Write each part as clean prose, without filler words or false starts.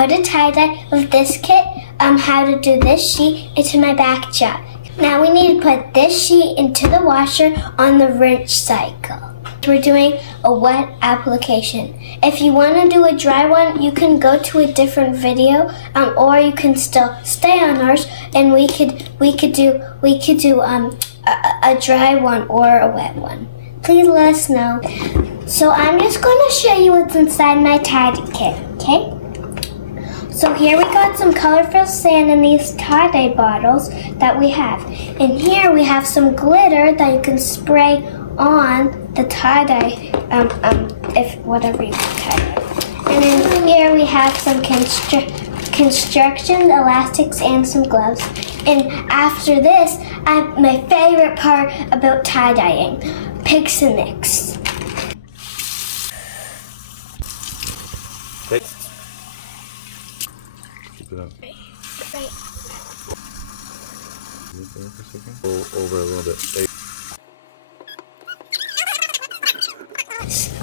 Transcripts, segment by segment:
how to tie-dye with this kit, how to do this sheet into my back job. Now we need to put this sheet into the washer on the rinse cycle. We're doing a wet application. If you want to do a dry one, you can go to a different video, or you can still stay on ours, and we could do a dry one or a wet one. Please let us know. So I'm just going to show you what's inside my tie-dye kit, okay? So here we got some colorful sand in these tie-dye bottles that we have. And here we have some glitter that you can spray on the tie-dye, if whatever you tie-dye. And then here we have some construction elastics and some gloves. And after this, my favorite part about tie-dyeing, picks and mix. Okay. Keep it up. Right. For a second. Go over a little bit.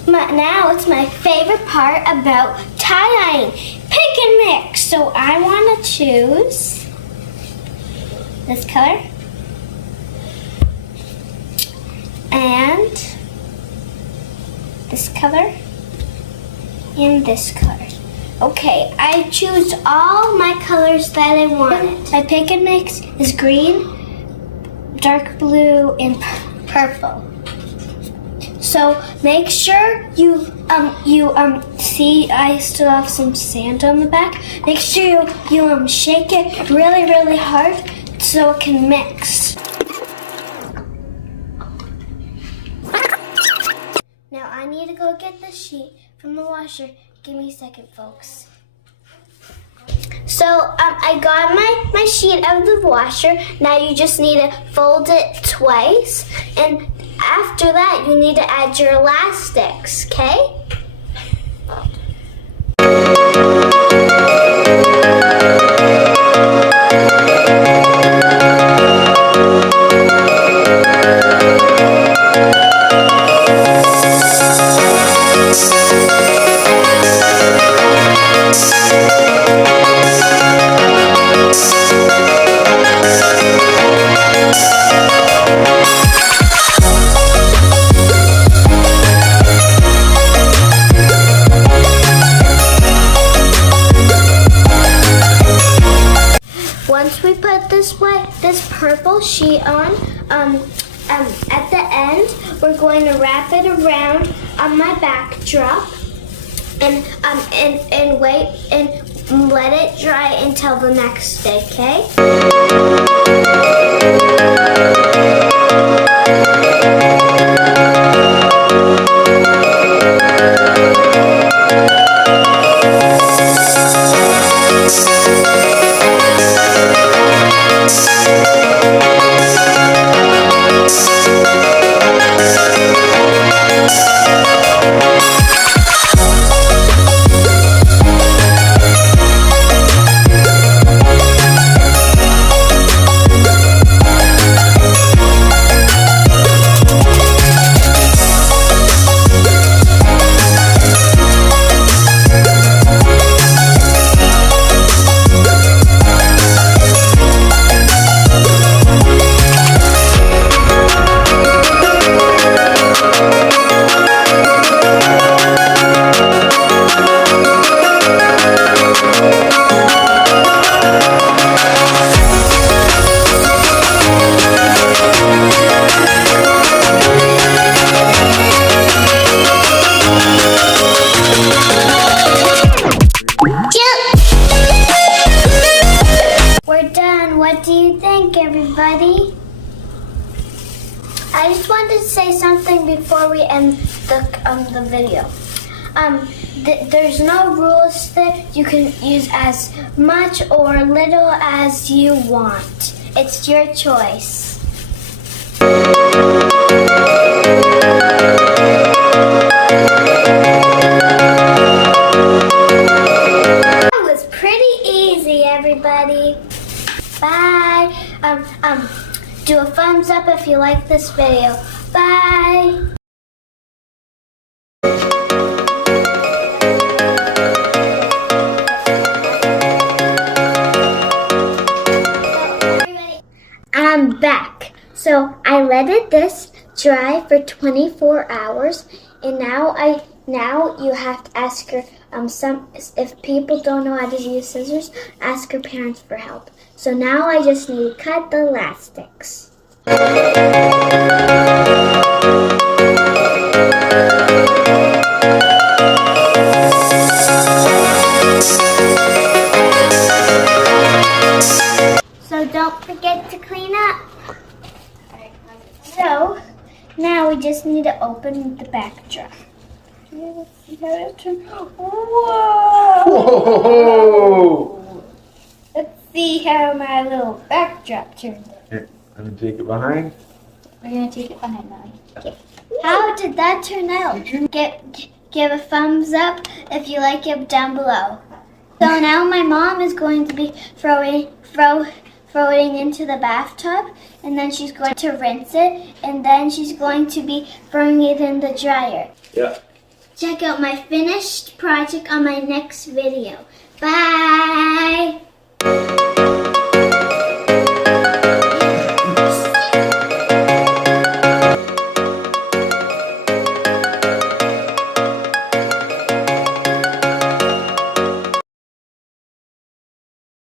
Now it's my favorite part about tie-dyeing, pick and mix. So I want to choose this color and this color and this color. Okay, I choose all my colors that I want. My pick and mix is green, dark blue, and purple. So make sure you see I still have some sand on the back. Make sure you shake it really hard so it can mix. Now I need to go get the sheet from the washer. Give me a second, folks. So I got my sheet out of the washer. Now you just need to fold it twice, and after that you need to add your elastics, okay? Once we put this purple sheet on, at the end, we're going to wrap it around on my backdrop and wait and let it dry until the next day, okay? We're done. What do you think, everybody? I just wanted to say something before we end the video. There's no rules there. You can use as much or little as you want. It's your choice. That was pretty easy, everybody. Bye. Do a thumbs up if you like this video. Bye. So I let this dry for 24 hours, and now you have to ask her if people don't know how to use scissors, ask your parents for help. So now I just need to cut the elastics. So don't forget to clean up. So now we just need to open the back jar. Whoa! Whoa! Let's see how my little backdrop turned out. Here, let me take it behind. We're gonna take it behind now. Okay. How did that turn out? Give a thumbs up if you like it down below. So now my mom is going to be throwing into the bathtub, and then she's going to rinse it, and then she's going to be throwing it in the dryer. Yeah. Check out my finished project on my next video. Bye!